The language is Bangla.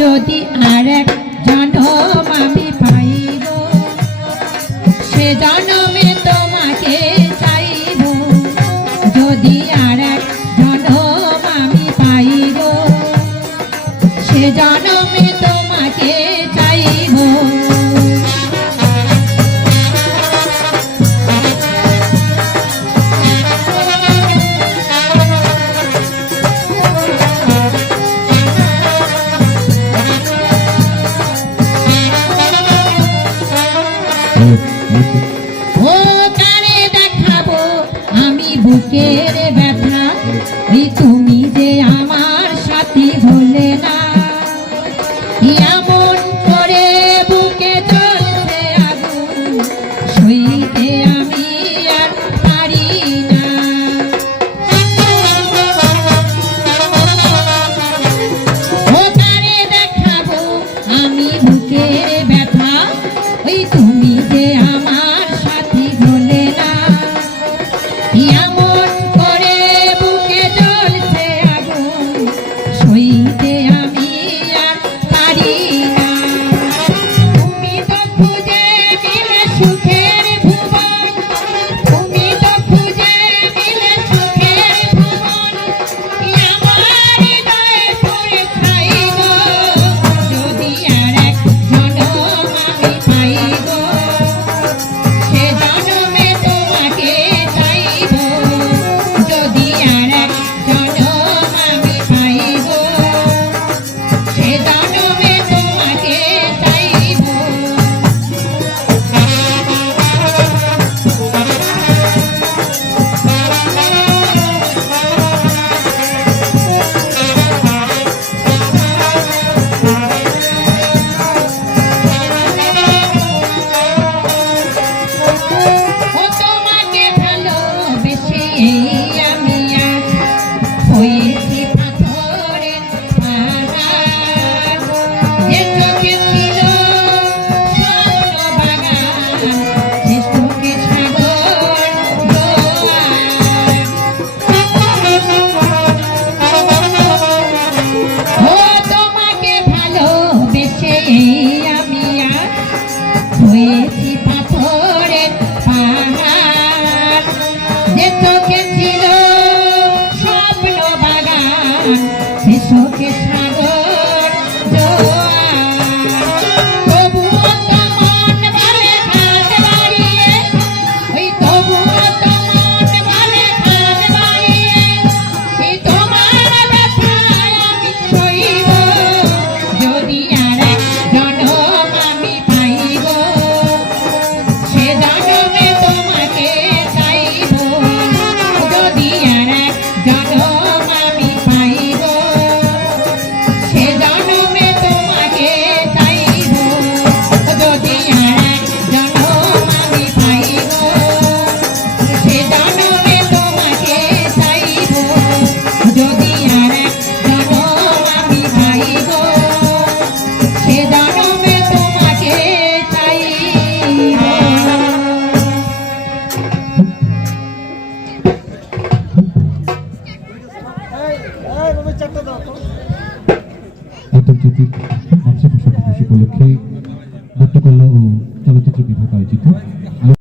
যদি আর এক জন্ম আমি পাই গো সে জন্মে তোমাকে চাইব। যদি আর এক জন্ম আমি পাই গো সে জন্মে তোমাকে চাইব। ভুলে না। আমি আর হয়েছি পাথরের পাহাড়। যে চোখে ছিল স্বপ্ন বাগান সে চোখে সাংস্কৃতিক মঞ্চ প্রসাদ উপলক্ষে নাট্যকলা ও চলচ্চিত্র বিভাগ আয়োজিত।